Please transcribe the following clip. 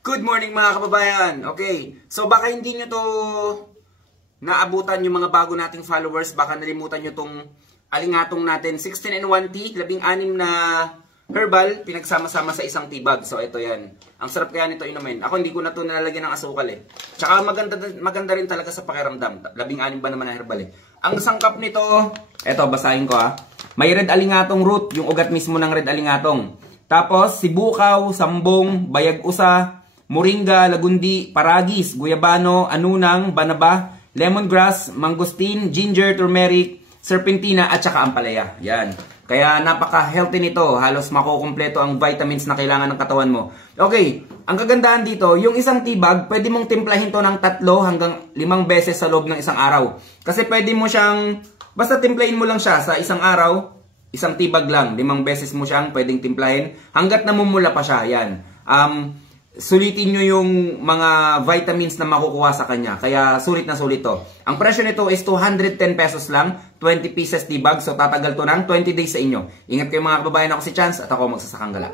Good morning mga kababayan. Okay, so baka hindi nyo to naabutan yung mga bago nating followers. Baka nalimutan nyo tong alingatong natin. 16 and 1 tea, 16 na herbal, pinagsama-sama sa isang tea bag. So ito yan. Ang sarap kaya nito inumin. Ako hindi ko na to nalalagyan ng asukal eh. Tsaka maganda rin talaga sa pakiramdam. 16 ba naman na herbal eh. Ang sangkap nito, eto basahin ko ha. May red alingatong root, yung ugat mismo ng red alingatong. Tapos sibukaw, sambong, bayag-usa, moringa, lagundi, paragis, guyabano, anunang, banaba, lemongrass, mangosteen, ginger, turmeric, serpentina, at saka ampalaya. Yan. Kaya napaka-healthy nito. Halos makukumpleto ang vitamins na kailangan ng katawan mo. Okay, ang kagandahan dito, yung isang tea bag, pwede mong timplahin to ng 3 hanggang 5 beses sa loob ng isang araw. Kasi pwede mo siyang, basta timplahin mo lang siya sa isang araw, isang tea bag lang, 5 beses mo siyang pwedeng timplahin, hanggat namumula pa siya. Yan. Sulitin nyo yung mga vitamins na makukuha sa kanya. Kaya sulit na sulit to. Ang presyo nito is 210 pesos lang. 20 pieces tea bag. So tatagal to ng 20 days sa inyo. Ingat kayo mga kababayan, ako si Chance at ako magsasakang gala.